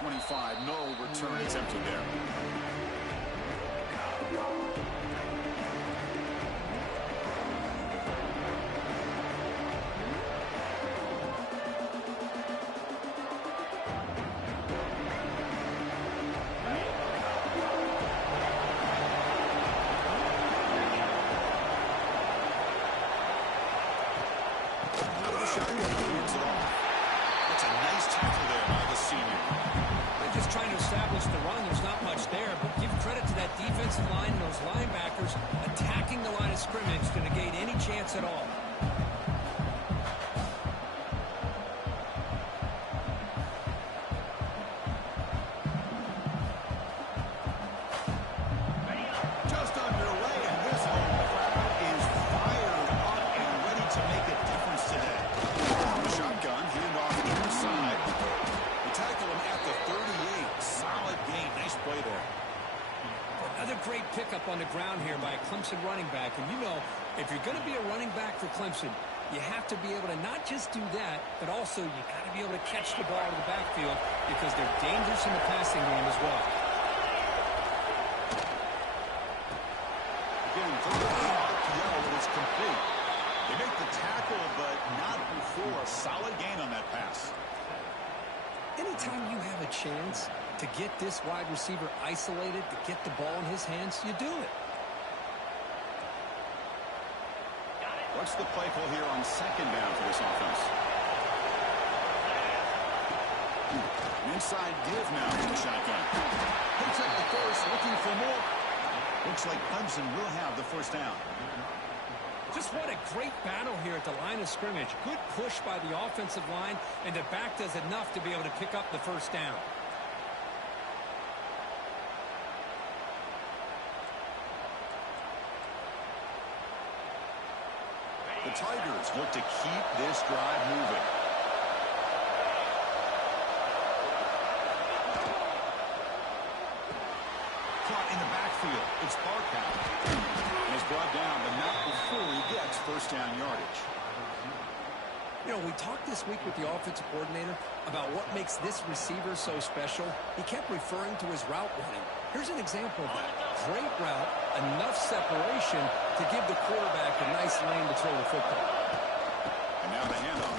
25. No return attempted there. Line and those linebackers attacking the line of scrimmage to negate any chance at all. Just underway, and this whole crowd is fired up and ready to make a difference today. Shotgun, handoff inside. They tackle him at the 38. Solid gain. Nice play there. Another great pickup on the ground here by a Clemson running back. And you know, if you're going to be a running back for Clemson, you have to be able to not just do that, but also you got to be able to catch the ball in the backfield because they're dangerous in the passing game as well. Again, RPO, and it's complete. They make the tackle, but not before a solid gain on that pass. Anytime you have a chance to get this wide receiver isolated, to get the ball in his hands, you do it. What's the play call here on second down for this offense? An inside give now from the shotgun. Picks up the first, looking for more. Looks like Clemson will have the first down. Just what a great battle here at the line of scrimmage. Good push by the offensive line, and the back does enough to be able to pick up the first down. The Tigers look to keep this drive moving. Caught in the backfield. It's Barkow. He's brought down, but not before he gets first down yardage. You know, we talked this week with the offensive coordinator about what makes this receiver so special. He kept referring to his route running. Here's an example of that. Great route, enough separation to give the quarterback a nice lane to throw the football. And now the handoff.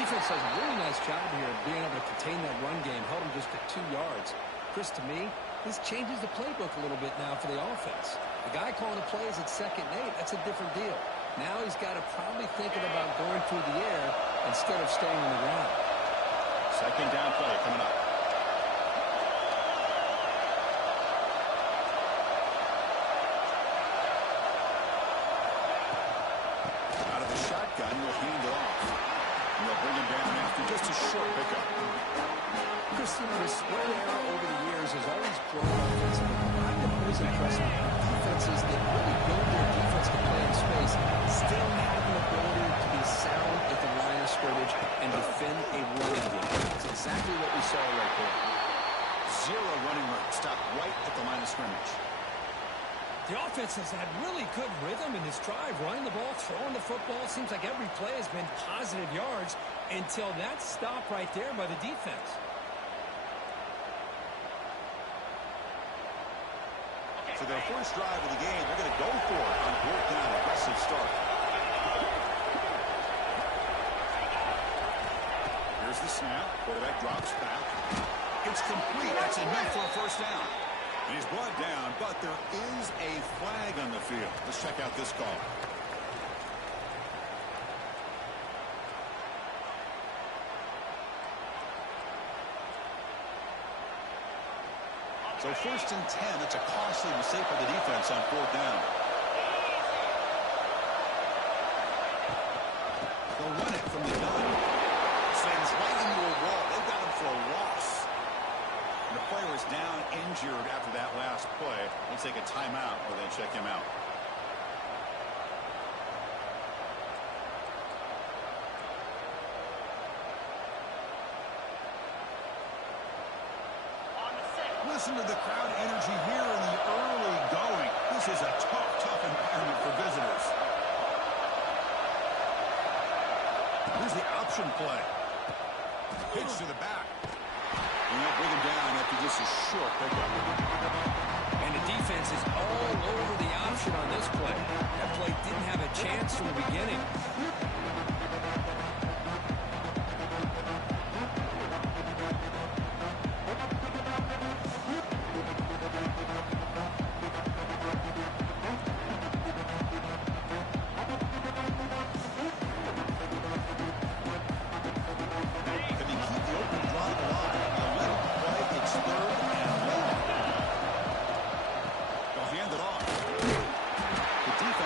Defense does a really nice job here of being able to contain that run game, held him just at 2 yards. Chris, to me, this changes the playbook a little bit now for the offense. The guy calling the plays at 2nd and 8, that's a different deal. Now he's got to probably thinking about going through the air instead of staying on the ground. Second down play coming up. Out of the shotgun, will hand it off. And they'll bring him down after just a short pickup. Christian, the spread error over the years has always grown offensively. I've always impressed me. Defenses that really build their defense to play in space still have an ability to be sound at the line of scrimmage and defend a running game. That's exactly what we saw right there. Zero running room. Stop right at the line of scrimmage. The offense has had really good rhythm in this drive. Running the ball, throwing the football. Seems like every play has been positive yards until that stop right there by the defense. For their first drive of the game, they're going to go for it on 4th down. Aggressive start. Here's the snap. Quarterback drops back. It's complete. That's enough for a first down. And he's brought down, but there is a flag on the field. Let's check out this call. So 1st and 10, it's a costly mistake for the defense on 4th down. They'll run it from the gun. Sends right into a wall. They've got him for a loss. And the player is down injured after that last play. They'll take a timeout or they check him out. Listen to the crowd energy here in the early going. This is a tough environment for visitors. Here's the option play. Pitch to the back. they'll bring him down after just a short pickup. And the defense is all over the option on this play. That play didn't have a chance from the beginning.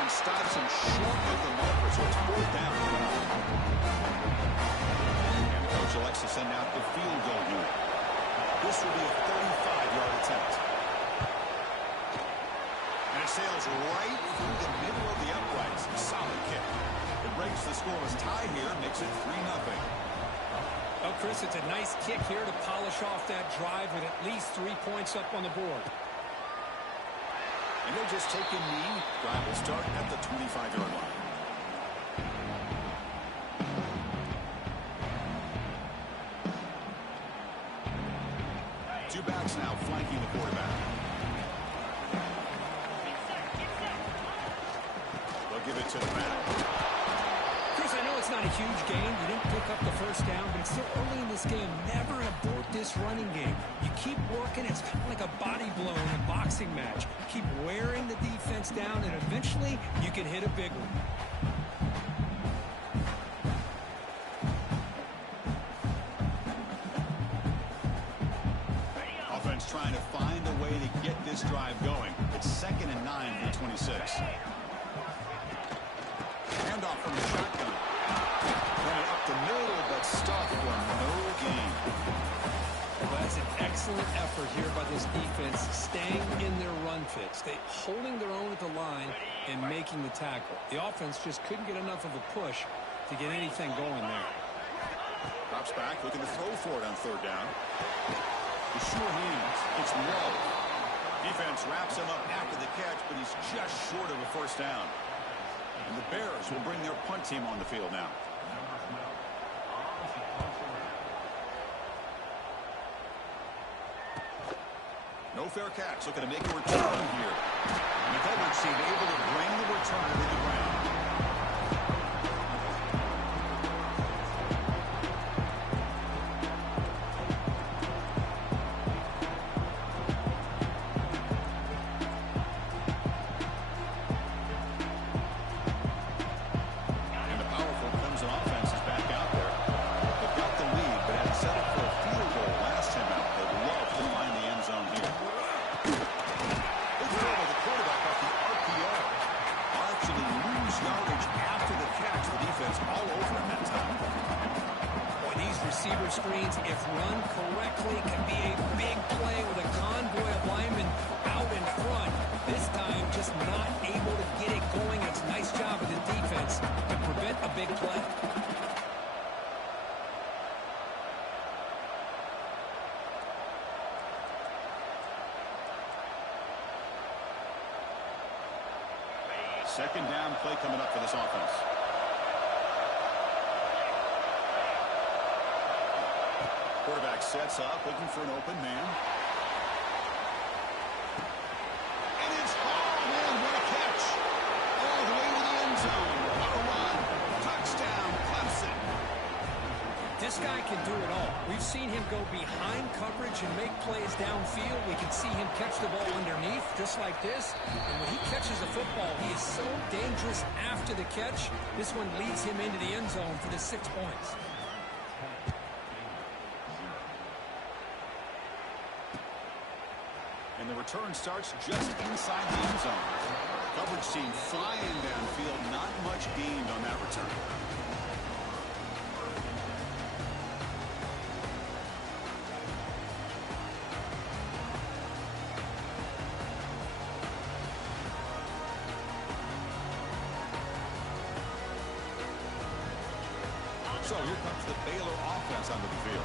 Stops him short of the marker, so it's 4th down. And the coach elects to send out the field goal unit. This will be a 35-yard attempt. And it sails right through the middle of the uprights. Solid kick. It breaks the scoreless tie here, makes it 3-0. Well, Chris, it's a nice kick here to polish off that drive with at least 3 points up on the board. And they'll just take a knee. Drive will start at the 25-yard line. Two backs now flanking the quarterback. They'll give it to the back. Chris, I know it's not a huge gain. You didn't pick up the first down, but it's still early in this game. Never abort this running game. You keep working. It's kind of like a body blow in a boxing match. Keep wearing the defense down, and eventually you can hit a big one. Offense trying to find a way to get this drive going. It's 2nd and 9 for 26. Handoff from the shotgun. Running up the middle, but stuffed for no gain. Well, that's an excellent effort here by this defense, staying in their run fits. They holding their own at the line and making the tackle. The offense just couldn't get enough of a push to get anything going there. Drops back, looking to throw for it on 3rd down. The sure hands. It's low. Defense wraps him up after the catch, but he's just short of a 1st down. And the Bears will bring their punt team on the field now. No fair catch. Looking to make a return here. And the Goldberg team able to bring the returner to the ground. And the powerful Clemson offense is back out there. They've got the lead, but had set up for a field goal last time out. They'd love to find the end zone here. Good throw by the quarterback off the RPO. Actually lose yardage after the catch. The defense all over him that time. Boy, these receiver screens, if run correctly, can be a big play with a convoy of linemen out in front. This time, just not able to get it going. It's a nice job of the defense to prevent a big play. Second down play coming up for this offense. Quarterback sets up, looking for an open man. And it's hauled in. What a catch. All the way to the end zone. What a run. Touchdown, Clemson. This guy can do it all. We've seen him go behind coverage and make plays downfield. We can see him catch the ball underneath, just like this. And when he catches the football, he is so dangerous after the catch. This one leads him into the end zone for the 6 points. And the return starts just inside the end zone. Coverage team flying downfield. Not much gained on that return. So here comes the Baylor offense onto the field.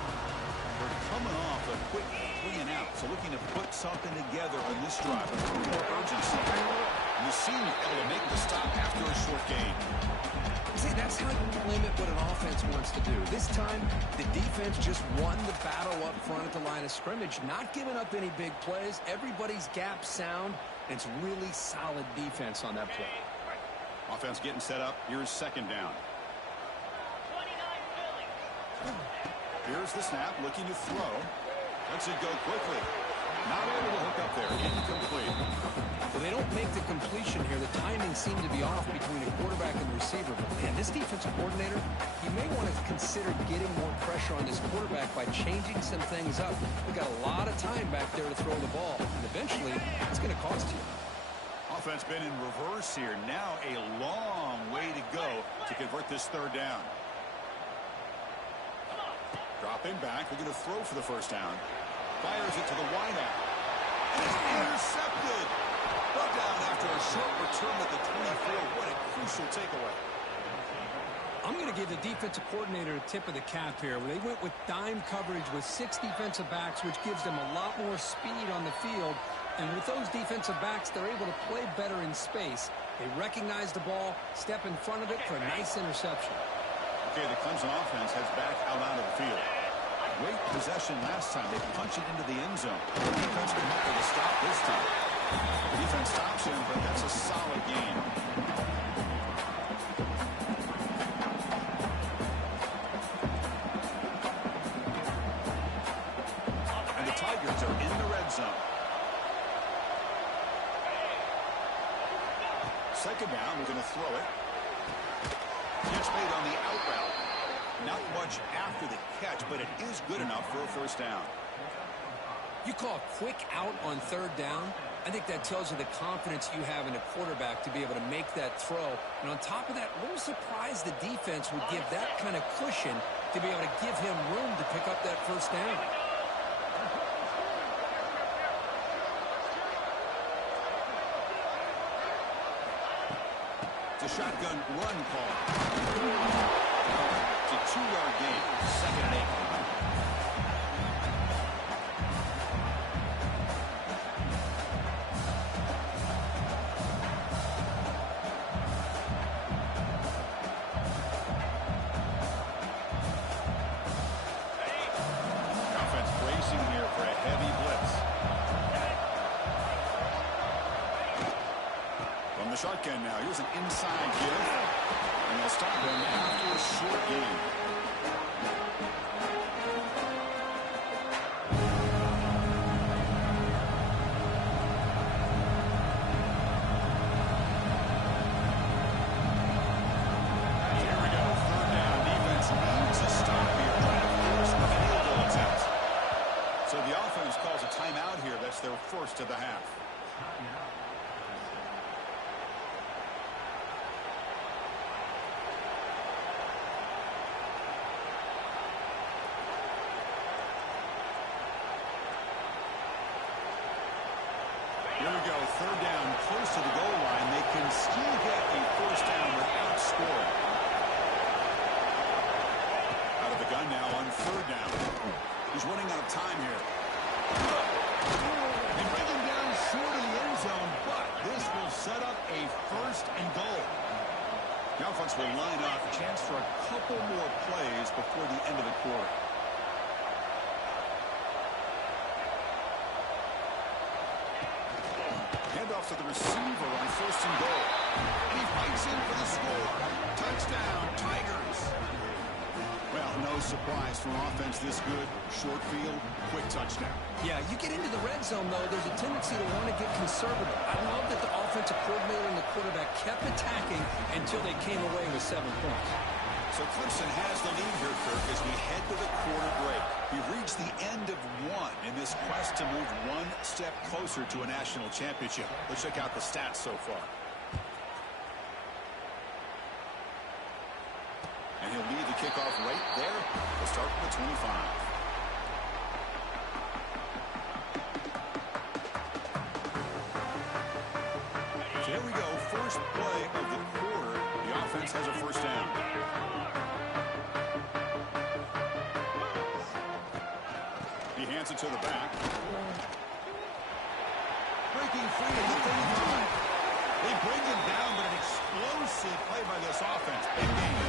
They're coming off a quick 3 and out, so looking to put something together on this drive with more urgency. And the senior able to make the stop after a short gain. See, that's how you limit what an offense wants to do. This time, the defense just won the battle up front at the line of scrimmage, not giving up any big plays. Everybody's gap sound, and it's really solid defense on that play. Offense getting set up. Here's second down. Here's the snap, looking to throw. Lets it go quickly. Not able to hook up there. Incomplete. Well, they don't make the completion here. The timing seemed to be off between the quarterback and the receiver. But, man, this defensive coordinator, he may want to consider getting more pressure on this quarterback by changing some things up. We've got a lot of time back there to throw the ball. And eventually, it's going to cost you. Offense been in reverse here. Now a long way to go to convert this third down. Dropping back. We're going to throw for the first down. Fires it to the wideout. It's intercepted. Brought down after a short return at the 24. What a crucial takeaway. I'm going to give the defensive coordinator a tip of the cap here. They went with dime coverage with 6 defensive backs, which gives them a lot more speed on the field. And with those defensive backs, they're able to play better in space. They recognize the ball, step in front of it for a nice interception. Okay, the Clemson offense heads back out onto the field. Great possession last time. They punch it into the end zone. The defense can make it a stop this time. The defense stops him, but that's a solid gain. And the Tigers are in the red zone. Second down, we're going to throw it. Catch made on the out route. Not much after the catch, but it is good enough for a first down. You call a quick out on third down. I think that tells you the confidence you have in a quarterback to be able to make that throw. And on top of that, a little surprised the defense would give that kind of cushion to be able to give him room to pick up that first down. It's a shotgun run call. It's a 2-yard gain. Second and 8. Offense bracing here for a heavy blitz. From the shotgun now. Here's an inside give. And they'll stop him after a short gain. Here we go. Third down. Defense needs a stop here. Trying to force the field goal attempt. So the offense calls a timeout here. That's their first of the half. Here we go, third down, close to the goal line. They can still get a first down without scoring. Out of the gun now on third down. He's running out of time here. They bring him down short of the end zone, but this will set up a first and goal. The offense will line up, chance for a couple more plays before the end of the quarter. Handoff to the receiver on first and goal. And he fights in for the score. Touchdown, Tigers. Well, no surprise from offense this good. Short field, quick touchdown. Yeah, you get into the red zone, though, there's a tendency to want to get conservative. I love that the offensive coordinator and the quarterback kept attacking until they came away with 7 points. So Clemson has the lead here, Kirk, as we head to the quarter break. We've reached the end of one in this quest to move one step closer to a national championship. Let's check out the stats so far. And he'll lead the kickoff right there. We'll start with the 25. So here we go. First play of the quarter. The offense has a first down. He hands it to the back. Breaking free at the 35. They bring him down, but an explosive play by this offense. Big game.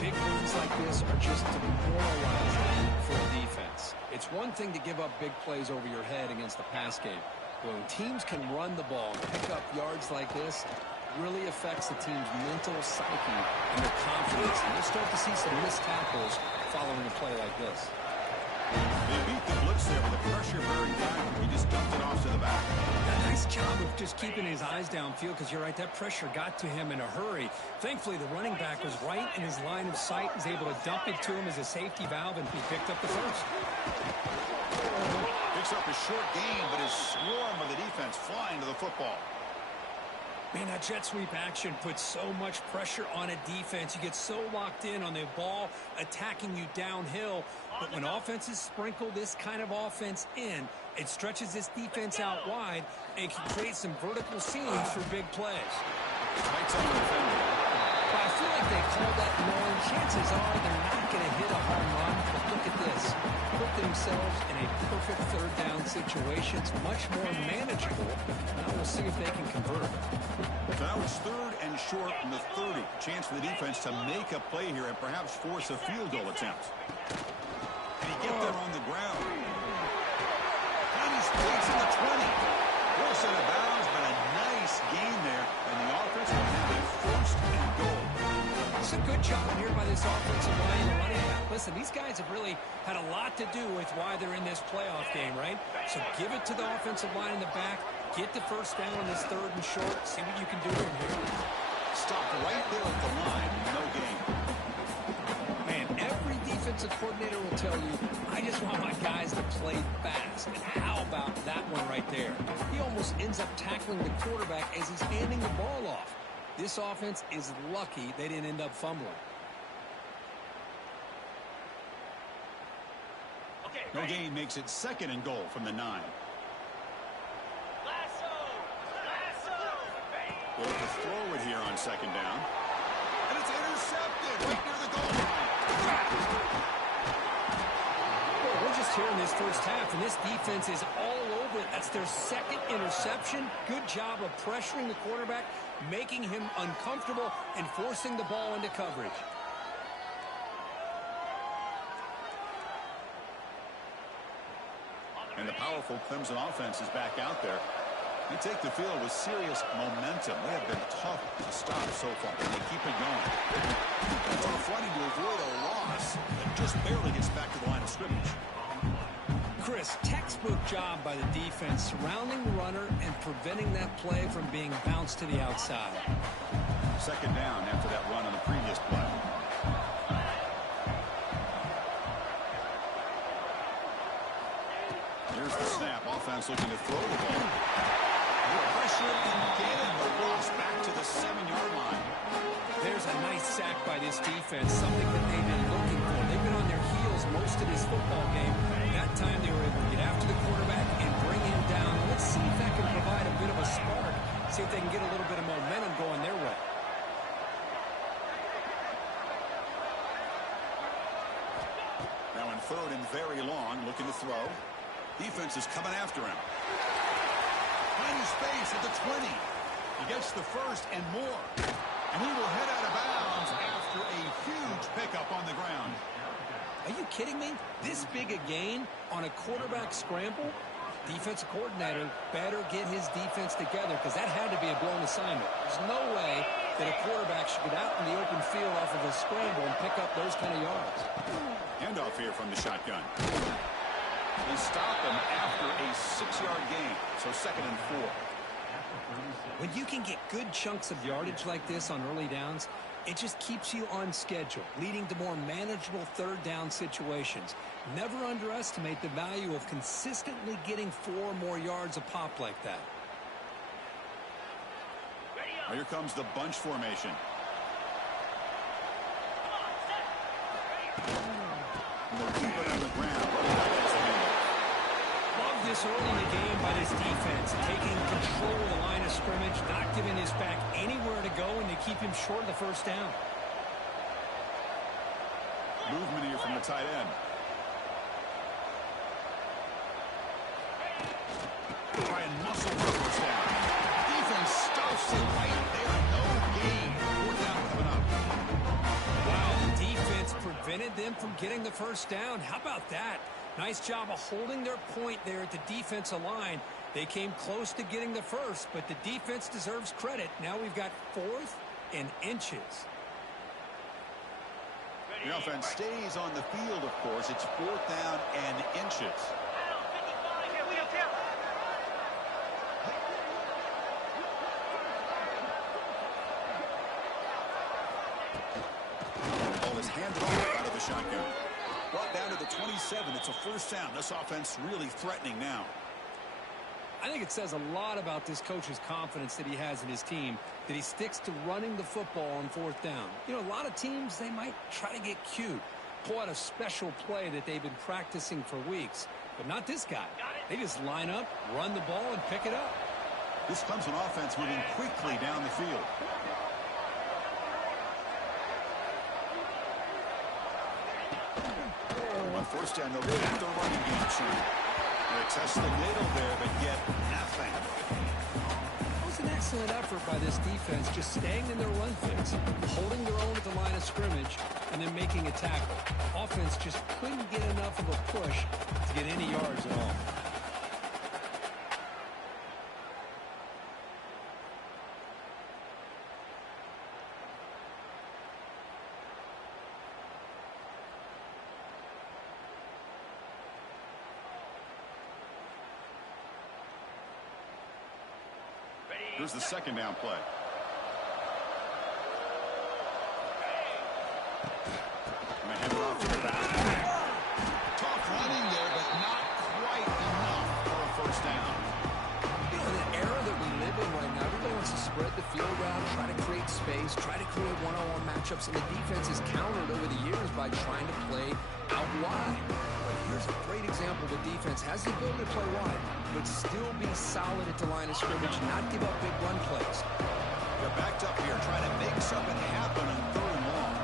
Big runs like this are just demoralizing for a defense. It's one thing to give up big plays over your head against the pass game. When teams can run the ball, pick up yards like this, really affects the team's mental psyche and their confidence. And you'll start to see some missed tackles following a play like this. They beat the blitz there with a pressure bearing guy. He just dumped it off to the back. Yeah, nice job of just keeping his eyes downfield, because you're right, that pressure got to him in a hurry. Thankfully, the running back was right in his line of sight, was able to dump it to him as a safety valve, and he picked up the first. Picks up a short gain, but his swarm of the defense flying to the football. Man, that jet sweep action puts so much pressure on a defense. You get so locked in on the ball attacking you downhill. But when offenses sprinkle this kind of offense in, it stretches this defense out wide and can create some vertical seams for big plays. Tights on the defender. But I feel like they call that knowing chances are they're not going to hit a home run. But look at this. Put themselves in a perfect third down situation. It's much more manageable. Now we'll see if they can convert it. So now it's 3rd and short from the 30. Chance for the defense to make a play here and perhaps force a field goal attempt. And he get there on the ground. And he splits in the 20. Force out of bounds, but a nice gain there. And the offense will have a 1st and goal. It's a good job here by this offensive line and the running back. Listen, these guys have really had a lot to do with why they're in this playoff game, right? So give it to the offensive line in the back. Get the first down on this 3rd and short. See what you can do from here. Stop right there at the line. No gain. Man, every defensive coordinator will tell you, I just want my guys to play fast. And how about that one right there? He almost ends up tackling the quarterback as he's handing the ball off. This offense is lucky they didn't end up fumbling. No gain makes it 2nd and goal from the 9. Well, to throw it here on 2nd down. And it's intercepted right near the goal line. Well, we're just here in this first half, and this defense is all over it. That's their 2nd interception. Good job of pressuring the quarterback, making him uncomfortable, and forcing the ball into coverage. And the powerful Clemson offense is back out there. They take the field with serious momentum. They have been tough to stop so far, and they keep it going. It's all fighting to avoid a loss that just barely gets back to the line of scrimmage. Chris, textbook job by the defense, surrounding the runner and preventing that play from being bounced to the outside. 2nd down after that run on the previous play. Here's the snap. Offense looking to throw the ball. Pressure again. The loss back to the 7-yard line. There's a nice sack by this defense, something that they've been looking for. They've been on their heels most of this football game. That time they were able to get after the quarterback and bring him down. Let's see if that can provide a bit of a spark. See if they can get a little bit of momentum going their way. Now in 3rd and very long, looking to throw. Defense is coming after him. Finding space at the 20. He gets the first and more. And he will head out of bounds after a huge pickup on the ground. Are you kidding me? This big a gain on a quarterback scramble? Defensive coordinator better get his defense together, because that had to be a blown assignment. There's no way that a quarterback should get out in the open field off of a scramble and pick up those kind of yards. Handoff here from the shotgun. They stop him after a 6-yard gain, so 2nd and 4. When you can get good chunks of yardage like this on early downs, it just keeps you on schedule, leading to more manageable 3rd down situations. Never underestimate the value of consistently getting 4 or more yards a pop like that. Here comes the bunch formation. They'll keep it on the ground. Love this early in the game by this defense, taking control of the line of scrimmage, not giving his back anywhere to go, and to keep him short of the first down. Movement here from the tight end. Try and muscle the first down. Defense stops prevented them from getting the first down. How about that? Nice job of holding their point there at the defensive line. They came close to getting the first, but the defense deserves credit. Now we've got 4th and inches. The offense stays on the field, of course. It's 4th down and inches. Ball is handed off out of the shotgun. Brought down to the 27. It's a first down. This offense really threatening now. I think it says a lot about this coach's confidence that he has in his team, that he sticks to running the football on 4th down. You know, a lot of teams, they might try to get cute, pull out a special play that they've been practicing for weeks. But not this guy. They just line up, run the ball, and pick it up. This Clemson offense moving quickly down the field. On first down, they'll get the running game trying. They test the middle there, but yet nothing. It was an excellent effort by this defense, just staying in their run fix, holding their own at the line of scrimmage, and then making a tackle. Offense just couldn't get enough of a push to get any yards at all. Here's the second down play. Going to hand it off to the back. Tough running there, but not quite enough for a first down. You know, in the era that we live in right now, everybody wants to spread the field around, try to create space, try to create one-on-one matchups, and the defense is countered over the years by trying to play out wide. But here's a great example. The defense has the ability to play wide, but still be solid at the line of scrimmage, not give up big run plays. They're backed up here trying to make something happen on 3rd and long.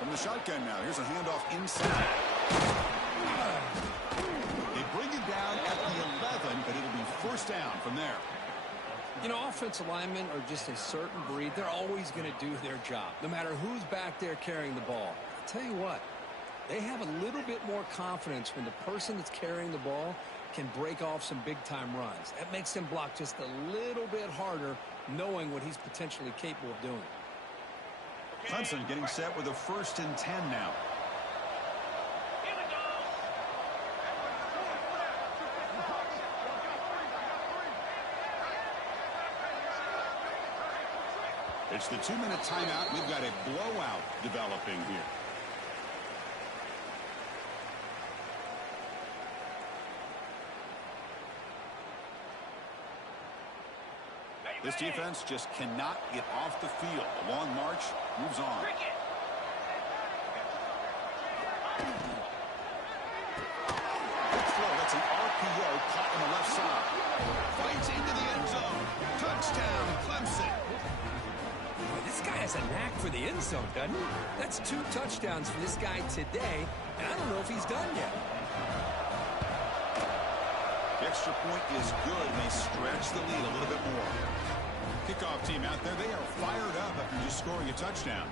From the shotgun now, here's a handoff inside. They bring it down at the 11, but it'll be first down from there. You know, offensive linemen are just a certain breed. They're always going to do their job, no matter who's back there carrying the ball. I'll tell you what, they have a little bit more confidence when the person that's carrying the ball can break off some big-time runs. That makes them block just a little bit harder, knowing what he's potentially capable of doing. Clemson getting set with a 1st and 10 now. It's the 2-minute timeout. We've got a blowout developing here. This defense just cannot get off the field. A long march moves on. Throw, that's an RPO caught on the left side. Fights into the end zone. Touchdown, Clemson. Boy, this guy has a knack for the end zone, doesn't he? That's 2 touchdowns for this guy today, and I don't know if he's done yet. The extra point is good, and they stretch the lead a little bit more. Kickoff team out there, they are fired up after just scoring a touchdown.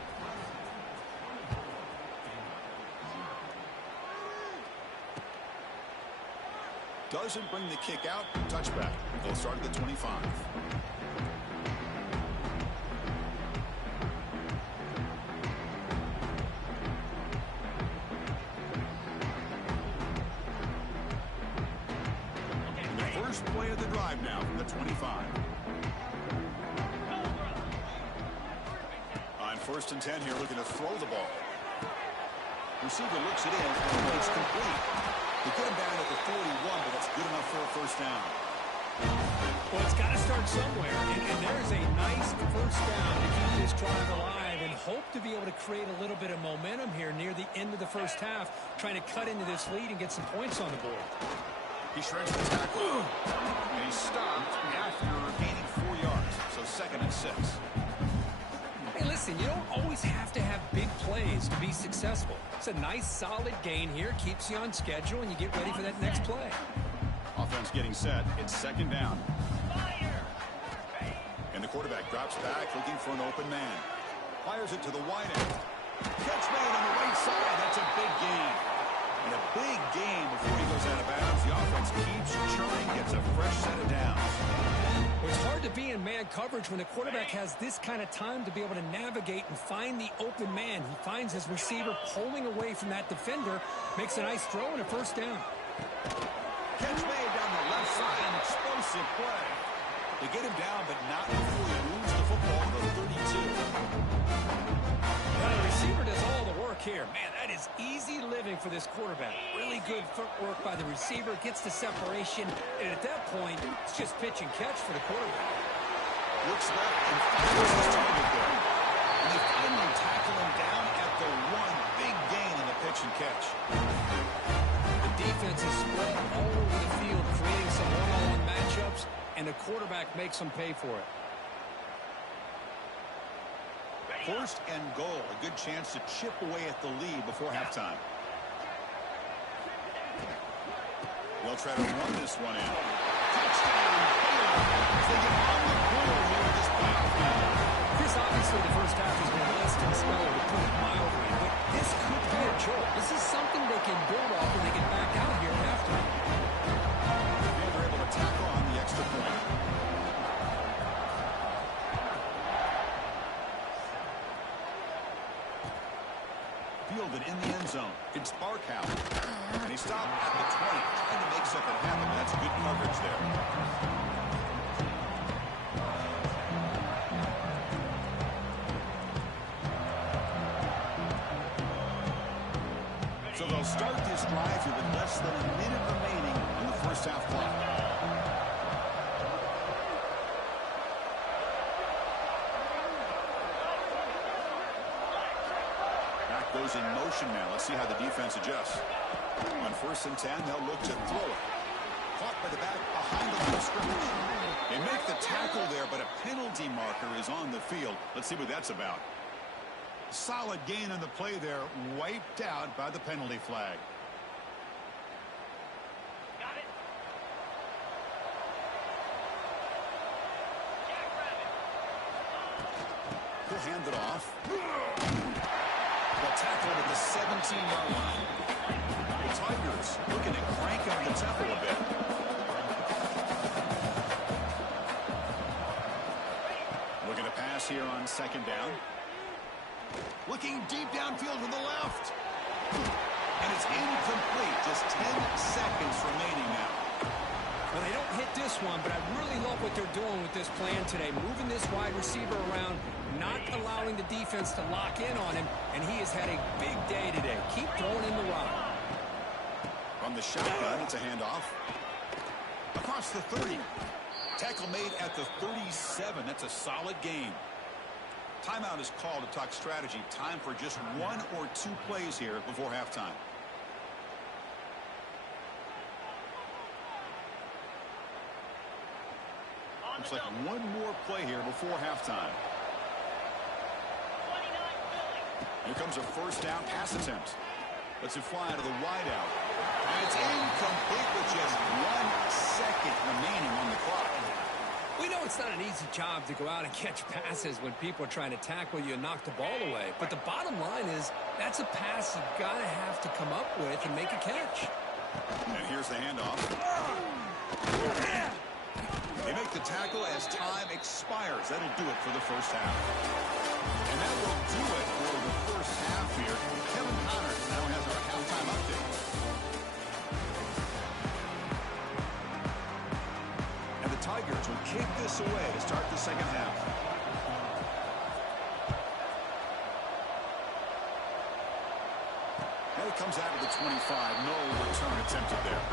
Doesn't bring the kick out. Touchback. They'll start at the 25. Play of the drive now from the 25. On 1st and 10 here, looking to throw the ball. Receiver looks it in, and it's complete. They get him down at the 41, but that's good enough for a first down. Well, it's got to start somewhere, and there's a nice first down to keep this drive alive and hope to be able to create a little bit of momentum here near the end of the first half, trying to cut into this lead and get some points on the board. He shreds the tackle. And he's stopped after gaining 4 yards. So 2nd and 6. Hey, listen, you don't always have to have big plays to be successful. It's a nice, solid gain here. Keeps you on schedule, and you get ready for that next play. Offense getting set. It's second down. And the quarterback drops back looking for an open man. Fires it to the wide end. Catch made on the right side. That's a big gain. And a big gain before he goes out of bounds. The offense keeps churning, gets a fresh set of downs. It's hard to be in man coverage when the quarterback has this kind of time to be able to navigate and find the open man. He finds his receiver pulling away from that defender, makes a nice throw and a first down. Catch made down the left side, an explosive play. They get him down, but not before he moves the football to 32. Now the receiver does all the work here. Man, that is easy living for this quarterback. Really good footwork by the receiver, gets the separation, and at that point, it's just pitch and catch for the quarterback. Looks left and fires his target there. And they finally tackle him down at the one. Big gain on the pitch and catch. The defense is spread all over the field, creating some one-on-one matchups, and the quarterback makes them pay for it. First and goal, a good chance to chip away at the lead before halftime. They'll try to run this one in. Touchdown, Baylor. They get on the board here in this backfield. Chris, obviously the first half has been less than stellar, to put it mildly, but this could be a jolt. This is something they can build off when they get back out here at halftime. And they're able to tack on the extra point. Fielded in the end zone. It's Barkow. And he stopped at the 20, trying to make something happen. That's good coverage there. So they'll start this drive here with less than a minute remaining on the first half clock. Goes in motion now. Let's see how the defense adjusts. On 1st and 10, they'll look to throw it. Caught by the back behind the line of scrimmage. They make the tackle there, but a penalty marker is on the field. Let's see what that's about. Solid gain on the play there, wiped out by the penalty flag. Got it. He'll hand it off. Tackled at the 17-yard line. The Tigers looking to crank up the tempo a bit. Looking to pass here on 2nd down. Looking deep downfield to the left. And it's incomplete. Just 10 seconds remaining now. Well, they don't hit this one, but I really love what they're doing with this plan today. Moving this wide receiver around, not allowing the defense to lock in on him, and he has had a big day today. Keep throwing in the rock. From the shotgun, it's a handoff. Across the 30. Tackle made at the 37. That's a solid gain. Timeout is called to talk strategy. Time for just 1 or 2 plays here before halftime. Looks like one more play here before halftime. Here comes a 1st down pass attempt. Lets it fly out of the wideout. And it's incomplete with just 1 second remaining on the clock. We know it's not an easy job to go out and catch passes when people are trying to tackle you and knock the ball away. But the bottom line is that's a pass you've got to have to come up with and make a catch. And here's the handoff. They make the tackle as time expires. That'll do it for the first half. And that will do it for the first half here. Kevin Connors now has our halftime update. And the Tigers will kick this away to start the second half. And it comes out of the 25. No return attempted there.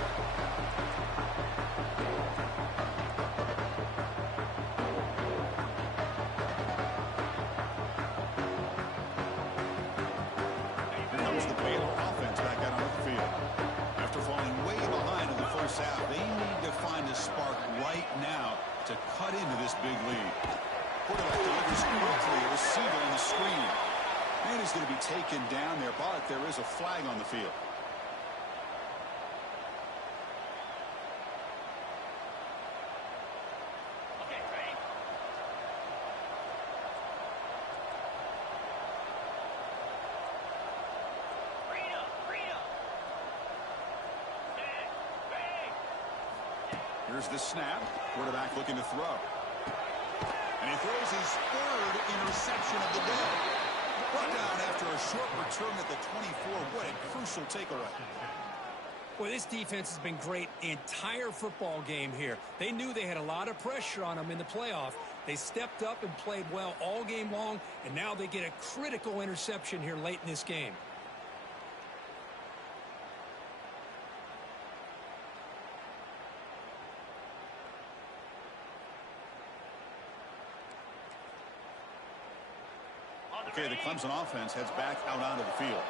The Baylor offense back out on the field. After falling way behind in the first half, they need to find a spark right now to cut into this big lead. Quarterback delivers quickly, a receiver on the screen. Man is going to be taken down there, but there is a flag on the field. Here's the snap. Quarterback looking to throw. And he throws his third interception of the day. Brought down after a short return at the 24. What a crucial takeaway. Well, this defense has been great the entire football game here. They knew they had a lot of pressure on them in the playoff. They stepped up and played well all game long, and now they get a critical interception here late in this game. Okay, the Clemson offense heads back out onto the field.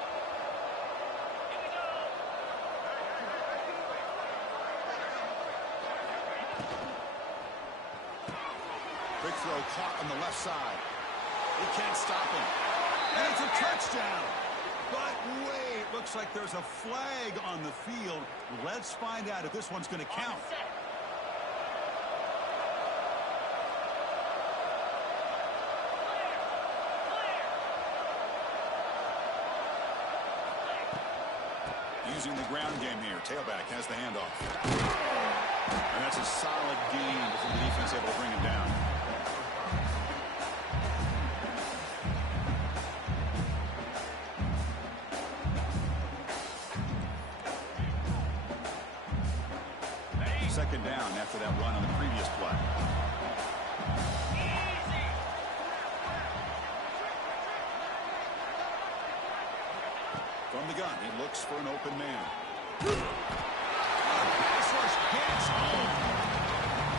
Quick throw caught on the left side. He can't stop him. And it's a touchdown. But wait, looks like there's a flag on the field. Let's find out if this one's going to count. Using the ground game here. Tailback has the handoff. And that's a solid gain before the defense able to bring him down. Second down after that run on the previous play. From the gun, he looks for an open man. Pass rush hits home.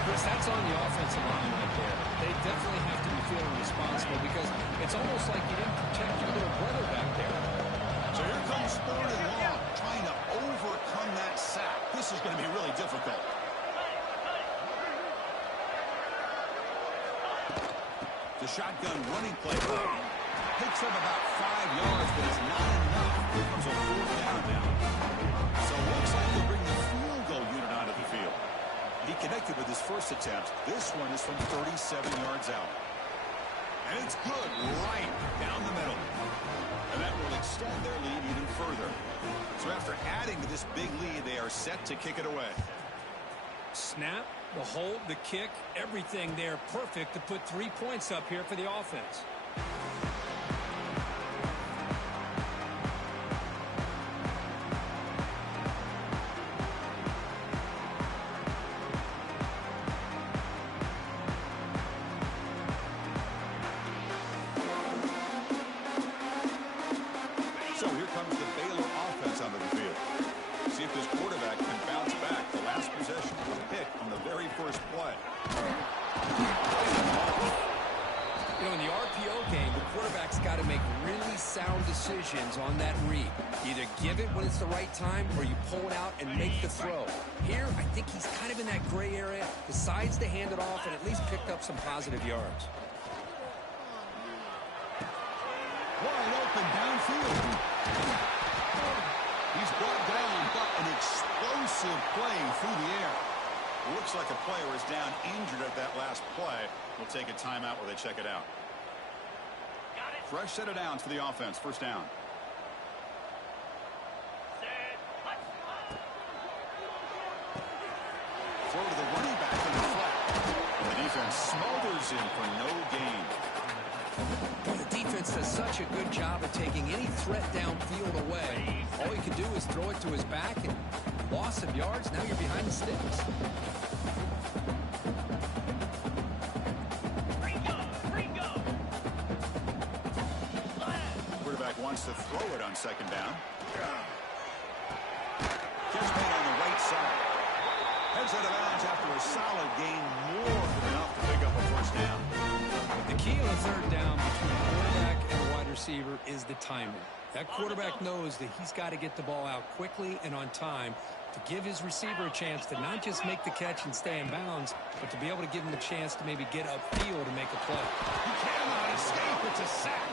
Chris, that's on the offensive line right there. They definitely have to be feeling responsible because it's almost like you didn't protect your little brother back there. So here comes third and long, trying to overcome that sack. This is going to be really difficult. The shotgun running play. Picks up about 5 yards, but it's not enough. Here comes a fourth down now. So it looks like they'll bring the field goal unit onto the field. He connected with his first attempt. This one is from 37 yards out. And it's good right down the middle. And that will extend their lead even further. So after adding to this big lead, they are set to kick it away. Snap, the hold, the kick, everything there perfect to put 3 points up here for the offense. So here comes the Baylor offense onto the field. See if this quarterback can bounce back. The last possession was hit on the very first play. You know, in the RPO game, the quarterback's got to make really sound decisions on that read. Either give it when it's the right time or you pull it out and make the throw. Here, I think he's kind of in that gray area, decides to hand it off and at least picked up some positive yards. Wide open downfield. He's brought down, but an explosive play through the air. Looks like a player is down injured at that last play. We'll take a timeout while they check it out. Fresh set of downs for the offense. First down. Throw to the running back in the flat. And the defense smothers him for no gain. Well, the defense does such a good job of taking any threat downfield away. All you can do is throw it to his back and loss of yards. Now you're behind the sticks. Quarterback wants to throw it on second down. Catch made on the right side. Heads out of bounds after a solid gain, more than enough to pick up a first down. The key on the third down between a quarterback and a wide receiver is the timing. That quarterback knows that he's got to get the ball out quickly and on time to give his receiver a chance to not just make the catch and stay in bounds, but to be able to give him a chance to maybe get upfield and make a play. He cannot escape. It's a sack.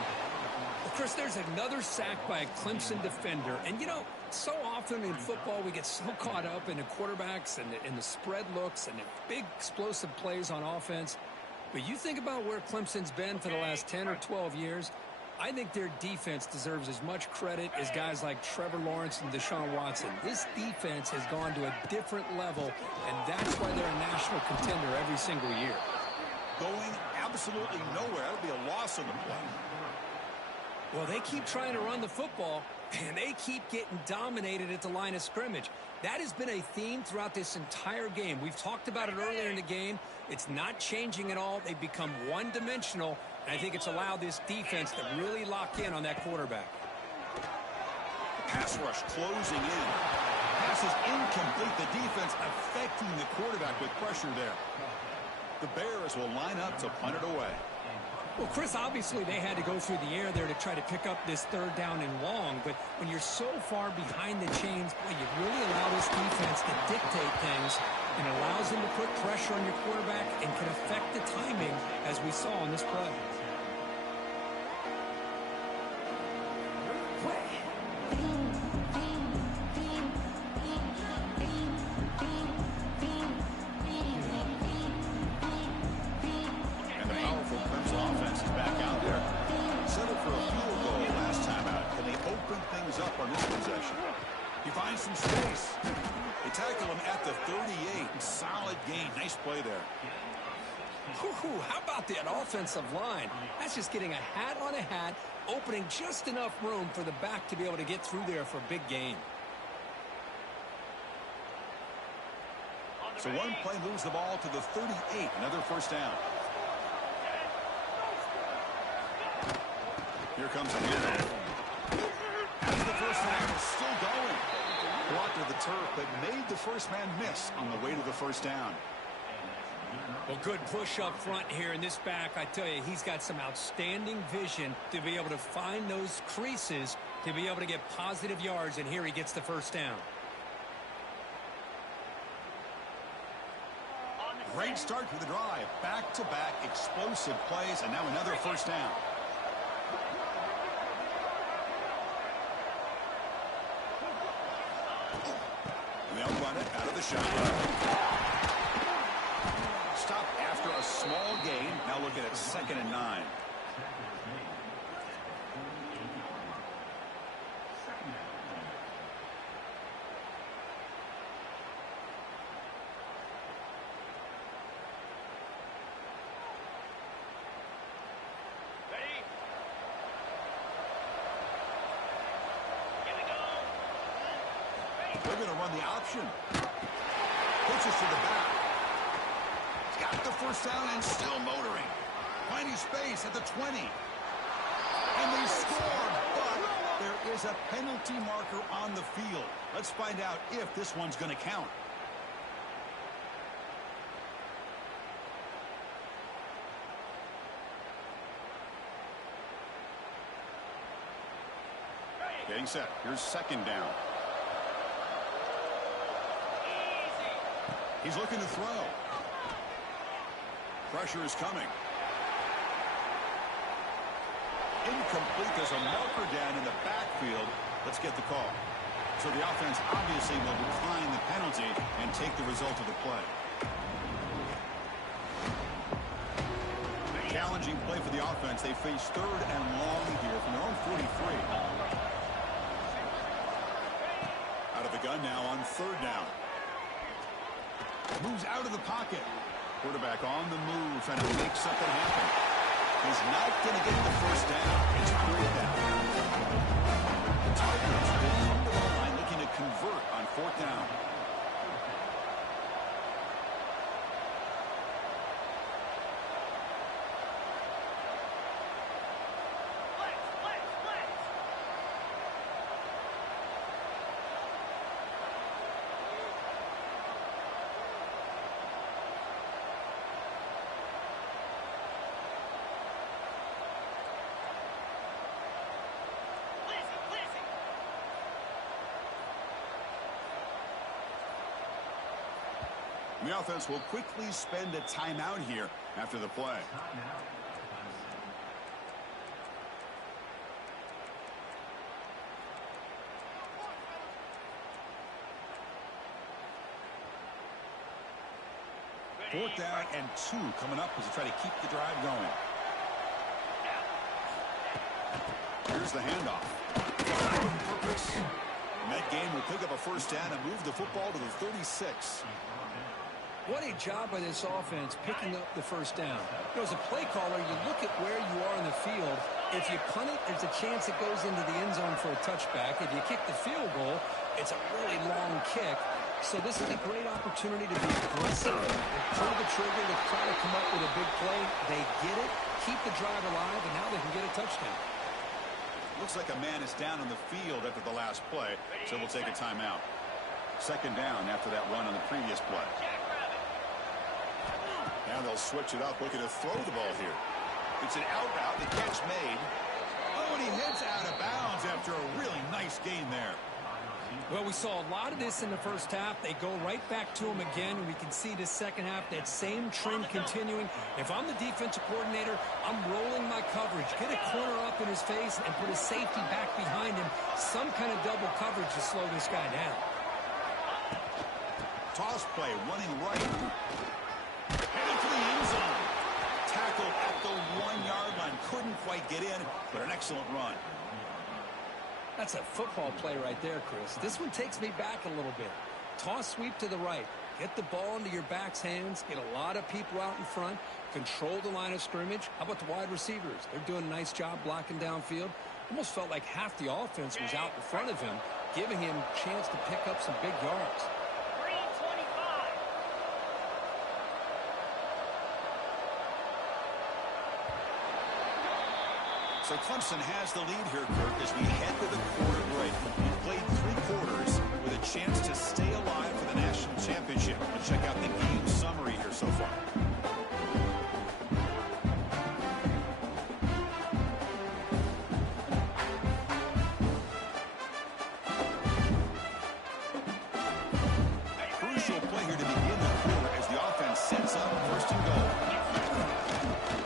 Well, Chris, there's another sack by a Clemson defender. And, you know, so often in football we get so caught up in the quarterbacks and the spread looks and the big explosive plays on offense. But you think about where Clemson's been for the last 10 or 12 years, I think their defense deserves as much credit as guys like Trevor Lawrence and Deshaun Watson. This defense has gone to a different level, and that's why they're a national contender every single year. Going absolutely nowhere. That'll be a loss on the play. Well, they keep trying to run the football, and they keep getting dominated at the line of scrimmage. That has been a theme throughout this entire game. We've talked about it earlier in the game. It's not changing at all. They've become one-dimensional, and I think it's allowed this defense to really lock in on that quarterback. Pass rush closing in. Pass is incomplete. The defense affecting the quarterback with pressure there. The Bears will line up to punt it away. Well, Chris, obviously they had to go through the air there to try to pick up this third down and long, but when you're so far behind the chains, boy, you really allow this defense to dictate things and allows them to put pressure on your quarterback and can affect the timing, as we saw on this play. Up on this possession. He finds some space. They tackle him at the 38. Solid gain. Nice play there. How about that offensive line? That's just getting a hat on a hat, opening just enough room for the back to be able to get through there for a big gain. So one play moves the ball to the 38. Another first down. Here comes a first man is still going. Blocked to the turf, but made the first man miss on the way to the first down. Well, good push up front here in this back. I tell you, he's got some outstanding vision to be able to find those creases, to be able to get positive yards, and here he gets the first down. Great start to the drive. Back-to-back explosive plays, and now another first down. They'll run it out of the shotgun. Stop after a small gain. Now looking at 2nd and 9. They're going to run the option. Pitches to the back. He's got the first down and still motoring. Finding space at the 20. And they scored, but there is a penalty marker on the field. Let's find out if this one's going to count. Getting set. Here's 2nd down. He's looking to throw. Pressure is coming. Incomplete. There's a marker down in the backfield. Let's get the call. So the offense obviously will decline the penalty and take the result of the play. Challenging play for the offense. They face 3rd and long here from their own 43. Out of the gun now on 3rd down. Moves out of the pocket. Quarterback on the move, trying to make something happen. He's not going to get the first down. It's 4th down. The Tigers will come to the line looking to convert on 4th down. The offense will quickly spend a timeout here after the play. Fourth down and 2 coming up as they try to keep the drive going. Here's the handoff. Purpose. And that game will pick up a first down and move the football to the 36. What a job by this offense picking up the first down. You know, as a play caller, you look at where you are in the field. If you punt it, there's a chance it goes into the end zone for a touchback. If you kick the field goal, it's a really long kick. So this is a great opportunity to be aggressive and pull the trigger to try to come up with a big play. They get it, keep the drive alive, and now they can get a touchdown. Looks like a man is down on the field after the last play, so we'll take a timeout. Second down after that run on the previous play. Now they'll switch it up, looking to throw the ball here. It's an out route, the catch made. Oh, and he heads out of bounds after a really nice gain there. Well, we saw a lot of this in the first half. They go right back to him again, and we can see this second half, that same trend continuing. If I'm the defensive coordinator, I'm rolling my coverage. Get a corner up in his face and put a safety back behind him. Some kind of double coverage to slow this guy down. Toss play, running right. Headed for the end zone. Tackled at the 1-yard line. Couldn't quite get in, but an excellent run. That's a football play right there, Chris. This one takes me back a little bit. Toss sweep to the right. Get the ball into your back's hands. Get a lot of people out in front. Control the line of scrimmage. How about the wide receivers? They're doing a nice job blocking downfield. Almost felt like half the offense was out in front of him, giving him a chance to pick up some big yards. So Clemson has the lead here, Kirk, as we head to the quarter break. We've played 3 quarters with a chance to stay alive for the national championship. Let's check out the game summary here so far. Crucial play here to begin the quarter as the offense sets up first and goal.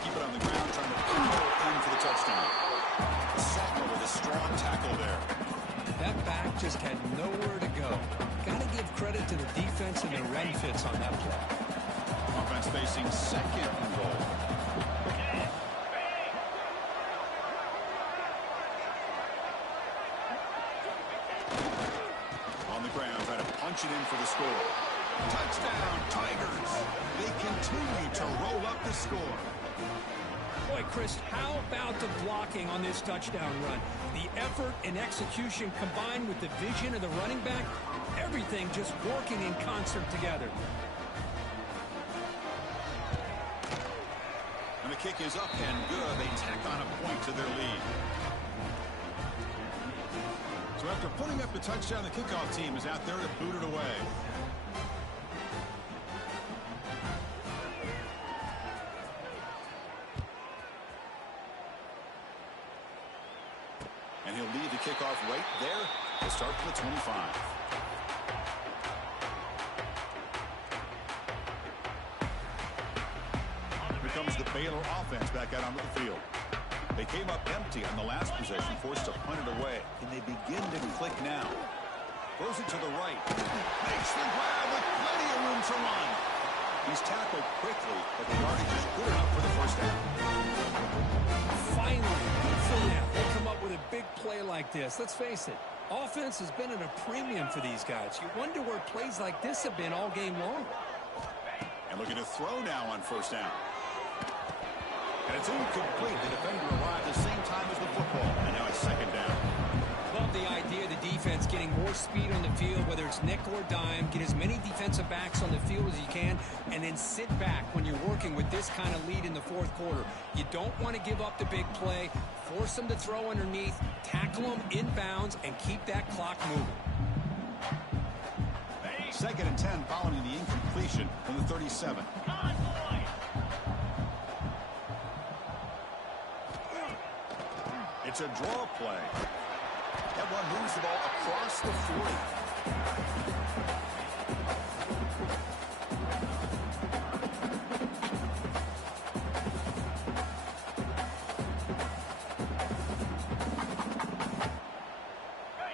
Keep it on the ground, trying to pull in for the touchdown. Sackler with a strong tackle there. That back just had nowhere to go. Got to give credit to the defense and their run fits on that play. Offense facing second and goal. On the ground, trying to punch it in for the score. Touchdown, Tigers. They continue to roll up the score. Boy, Chris, how about the blocking on this touchdown run? The effort and execution combined with the vision of the running back, everything just working in concert together. And the kick is up and good. They tack on a point to their lead. So after putting up the touchdown, the kickoff team is out there to boot it away. And he'll lead the kickoff right there to start for the 25. Here comes the Baylor offense back out onto the field. They came up empty on the last possession, forced to punt it away. And they begin to click now. Throws it to the right. Makes the grab with plenty of room to run. He's tackled quickly, but the yardage is good enough for the first down. Finally, for them, they come up with a big play like this. Let's face it, offense has been at a premium for these guys. You wonder where plays like this have been all game long. And looking to throw now on first down. And it's incomplete. The defender arrived at the same time as the football. And now it's second down. Love the idea of the defense getting more speed on the field, whether it's nickel or dime. Get as many defensive backs on the field as you can, and then sit back when you're working with this kind of lead in the fourth quarter. You don't want to give up the big play. Force them to throw underneath, tackle them inbounds, and keep that clock moving. Second and 10 following the incompletion from the 37. It's a draw play. That one moves the ball across the 40.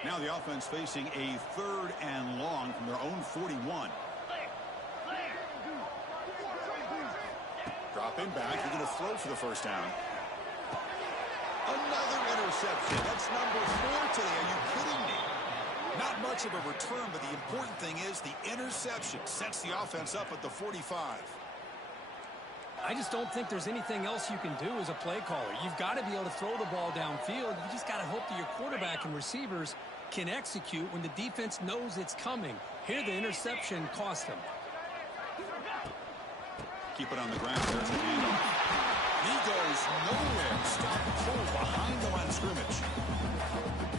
Now the offense facing a third and long from their own 41. Drop in back. They're going to throw for the first down. Another interception. That's number 4 today. Are you kidding me? Not much of a return, but the important thing is the interception sets the offense up at the 45. I just don't think there's anything else you can do as a play caller. You've got to be able to throw the ball downfield. You just got to hope that your quarterback and receivers can execute when the defense knows it's coming. Here, the interception cost him. Keep it on the ground. There's the handoff. He goes nowhere. Stop cold behind the line of scrimmage.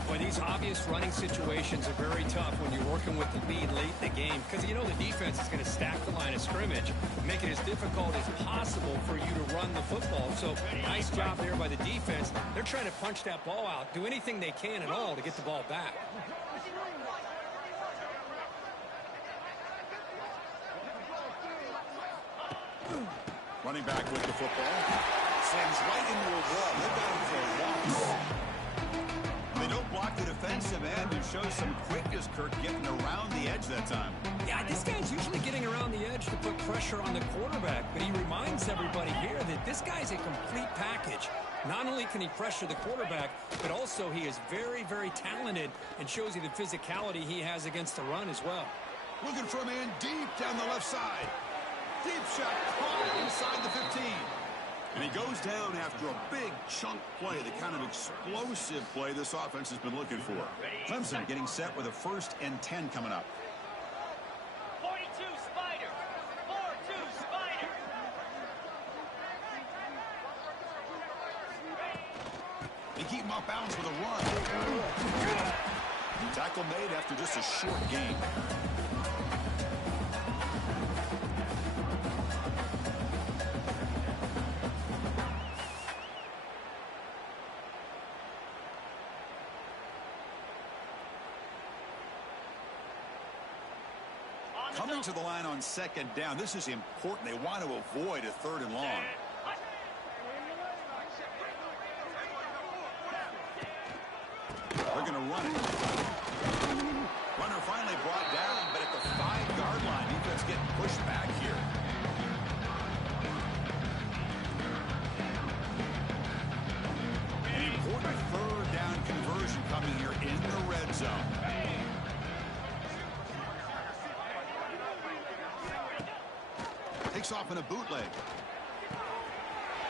Boy, these obvious running situations are very tough when you're working with the lead late in the game because you know the defense is going to stack the line of scrimmage, make it as difficult as possible for you to run the football. So nice job there by the defense. They're trying to punch that ball out, do anything they can at all to get the ball back. Running back with the football. Slams right into a wall. They've got him for a loss. They don't block the defensive end and show some quickness, Kirk, getting around the edge that time. Yeah, this guy's usually getting around the edge to put pressure on the quarterback, but he reminds everybody here that this guy's a complete package. Not only can he pressure the quarterback, but also he is very, very talented and shows you the physicality he has against the run as well. Looking for a man deep down the left side. Deep shot caught inside the 15. And he goes down after a big chunk play, the kind of explosive play this offense has been looking for. Clemson getting set with a 1st and 10 coming up. 42 Spider. 4-2 Spider. They keep him off balance with a run. Tackle made after just a short gain. Coming to the line on 2nd down. This is important. They want to avoid a 3rd and long. They're going to run it. Runner finally brought down, but at the 5-yard line, defense getting pushed back here. An important 3rd down conversion coming here in the red zone. Takes off in a bootleg.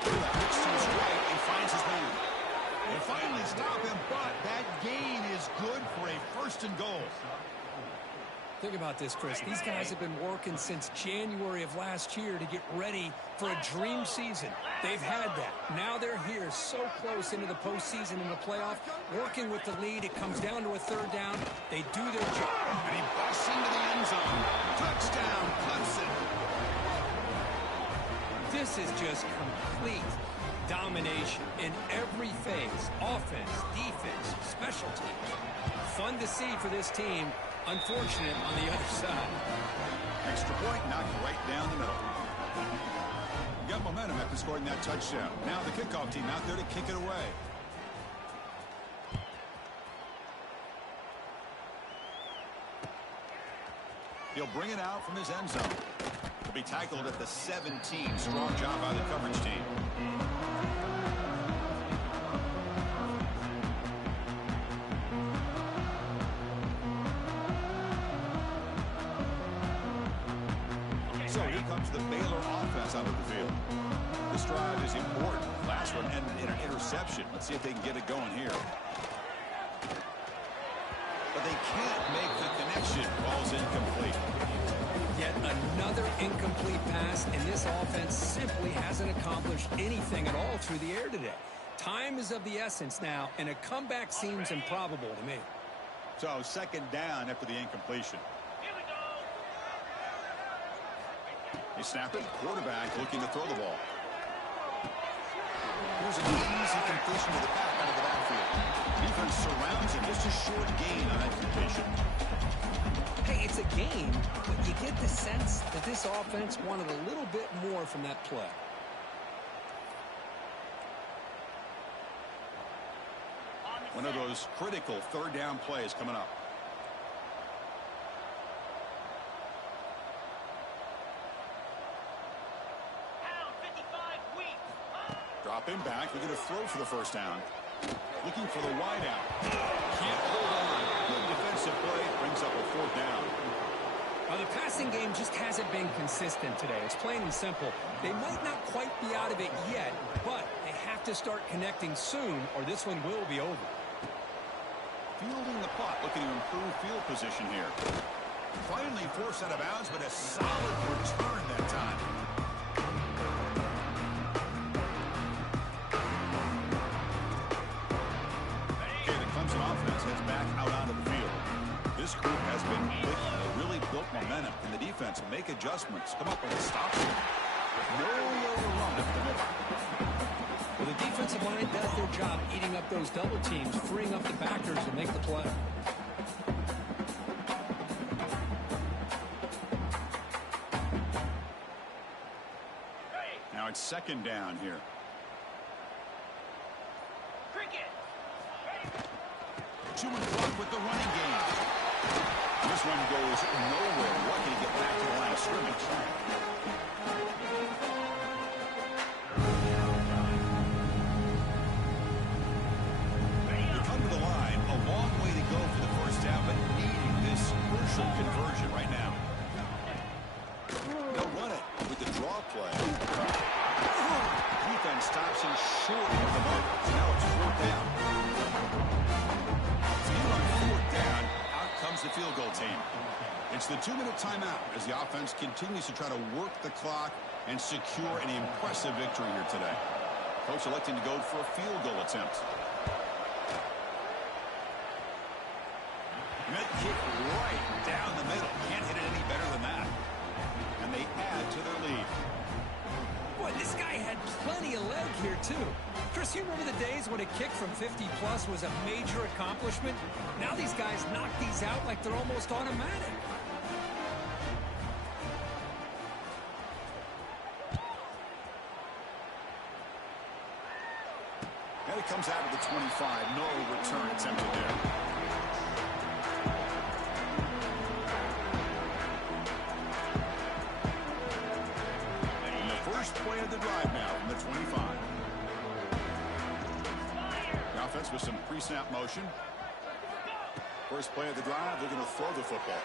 Looks to his right and finds his man. They finally stop him, but that gain is good for a 1st and goal. Think about this, Chris. These guys have been working since January of last year to get ready for a dream season. They've had that. Now they're here so close into the postseason and the playoff, working with the lead. It comes down to a 3rd down. They do their job. And he busts into the end zone. Touchdown, Clemson. This is just complete domination in every phase. Offense, defense, special teams. Fun to see for this team. Unfortunate on the other side. Extra point knocked right down the middle. Got momentum after scoring that touchdown. Now the kickoff team out there to kick it away. He'll bring it out from his end zone. He'll be tackled at the 17. Strong job by the coverage team. So here comes the Baylor offense onto the field. This drive is important. Last one ended in an interception. Let's see if they can get it going here. But they can't make the connection. Ball's incomplete. Yet another incomplete pass, and this offense simply hasn't accomplished anything at all through the air today. Time is of the essence now, and a comeback seems improbable to me. So 2nd down after the incompletion. They snap it. Quarterback looking to throw the ball. Here's an easy completion to the back out of the backfield. Defense surrounds him. Just a short gain on that completion. Hey, it's a game, but you get the sense that this offense wanted a little bit more from that play. One of those critical 3rd down plays coming up. Drop him back. We're going to throw for the 1st down. Looking for the wide out. Can't hold on. Good defensive play. Brings up a 4th down. The passing game just hasn't been consistent today. It's plain and simple. They might not quite be out of it yet, but they have to start connecting soon or this one will be over. Fielding the puck, looking to improve field position here. Finally forced out of bounds, but a solid return that time. Okay, the Clemson offense heads back out onto the field. This group has been clicking. They really built momentum, and the defense will make adjustments, come up with a stop. No way to run up the middle. Well, the defensive line does their job eating up those double teams, freeing up the backers to make the play. Now it's 2nd down here. Cricket. Chewing clock with the running game. This one goes nowhere. Lucky to get back to the line of scrimmage. They come to the line. A long way to go for the 1st down, but needing this crucial conversion right now. They'll run it with the draw play. Defense stops him short of the mark. So now it's 4th down. Comes the field goal team. It's the 2-minute timeout as the offense continues to try to work the clock and secure an impressive victory here today. Coach electing to go for a field goal attempt. Net kick right down the middle. Can't hit it any better than that. And they add to their lead. Boy, this guy had plenty of leg here, too. Chris, you remember the days when a kick from 50-plus was a major accomplishment? Now these guys knock these out like they're almost automatic. And it comes out of the 25. No return attempted there. Play of the drive now from the 25. The offense with some pre-snap motion. First play of the drive, they're going to throw the football.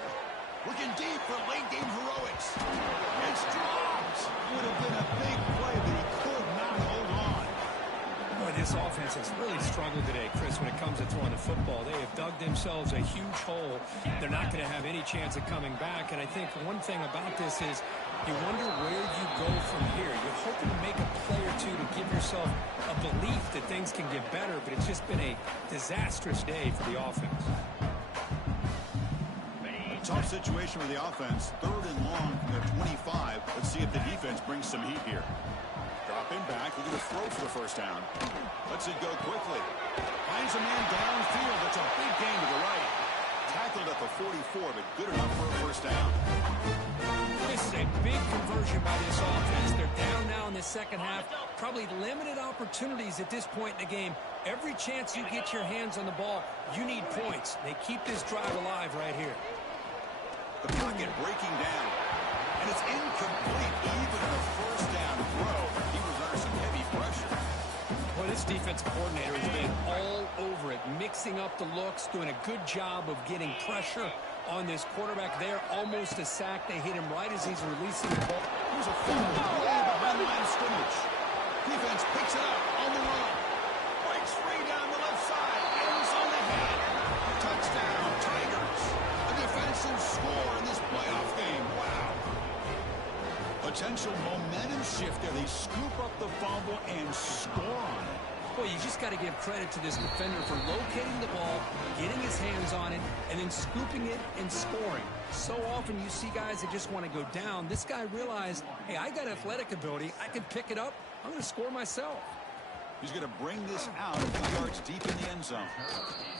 Looking deep for late game heroics. It's dropped. Would have been a big play, but he could not hold on. Boy, this offense has really struggled today, Chris, when it comes to throwing the football. They have dug themselves a huge hole. They're not going to have any chance of coming back, and I think one thing about this is you wonder where you go from here. You're hoping to make a play or two to give yourself a belief that things can get better, but it's just been a disastrous day for the offense. Tough situation with the offense. 3rd and long from the 25. Let's see if the defense brings some heat here. Dropping back, looking to throw for the 1st down. Lets it go quickly. Finds a man downfield. That's a big gain to the right. Tackled at the 44, but good enough for a 1st down. This is a big conversion by this offense. They're down now in the 2nd half. Probably limited opportunities at this point in the game. Every chance you get your hands on the ball, you need points. They keep this drive alive right here. The pocket breaking down. And it's incomplete even in the 1st down throw. He was under some heavy pressure. Well, this defensive coordinator has been all over it, mixing up the looks, doing a good job of getting pressure on this quarterback there. Almost a sack. They hit him right as he's releasing the ball. Here's a fumble way behind the line of scrimmage. Defense picks it up on the run. Breaks free down the left side. Ends on the head. Touchdown, Tigers. A defensive score in this playoff game. Wow. Potential momentum shift there. They scoop up the fumble and score on it. Well, you just got to give credit to this defender for locating the ball, getting his hands on it, and then scooping it and scoring. So often you see guys that just want to go down. This guy realized, hey, I got athletic ability. I can pick it up. I'm going to score myself. He's going to bring this out a few yards deep in the end zone.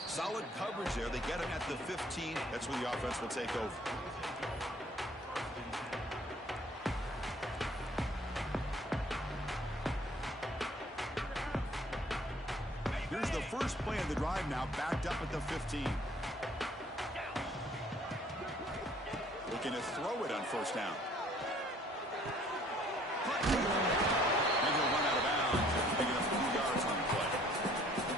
Solid coverage there. They get him at the 15. That's where the offense will take over. Here's the first play of the drive now, backed up at the 15. Looking to throw it on 1st down. And he'll run out of bounds, picking up a few yards on the play.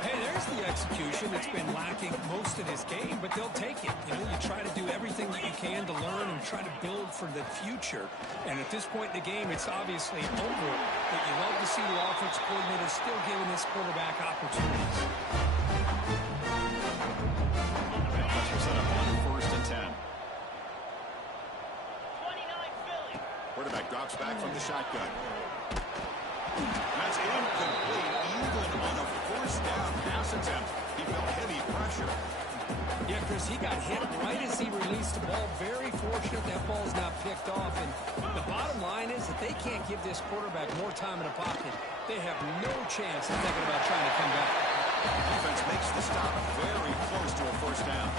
Hey, there execution that's been lacking most of this game, but they'll take it. You know, you try to do everything that you can to learn and try to build for the future. And at this point in the game, it's obviously over. But you love to see the offensive coordinator still giving this quarterback opportunities. Offense will set up on 1st and 10. 29 Philly. Quarterback drops back from the shotgun. That's incomplete. Even on a 4th down pass attempt, he felt heavy pressure. Yeah, Chris, he got hit right as he released the ball. Very fortunate that ball's not picked off. And the bottom line is that they can't give this quarterback more time in the pocket. They have no chance of thinking about trying to come back. Defense makes the stop very close to a 1st down.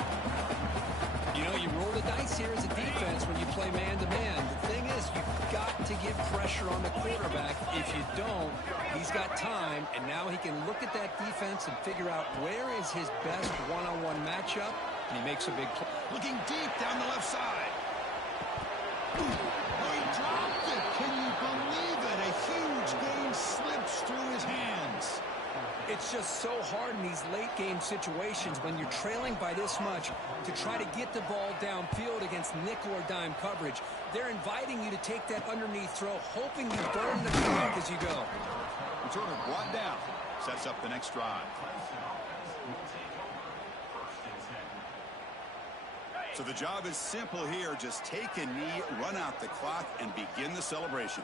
You know, you roll the dice here as a defense when you play man-to-man. The thing is, you've got to get pressure on the quarterback. If you don't, he's got time, and now he can look at that defense and figure out where is his best one-on-one matchup, and he makes a big play. Looking deep down the left side. Oh, he dropped it. Can you believe it? A huge game slips through his hands. It's just so hard in these late-game situations when you're trailing by this much to try to get the ball downfield against nickel or dime coverage. They're inviting you to take that underneath throw, hoping you burn the clock as you go. Returner brought down. Sets up the next drive. So the job is simple here. Just take a knee, run out the clock, and begin the celebration.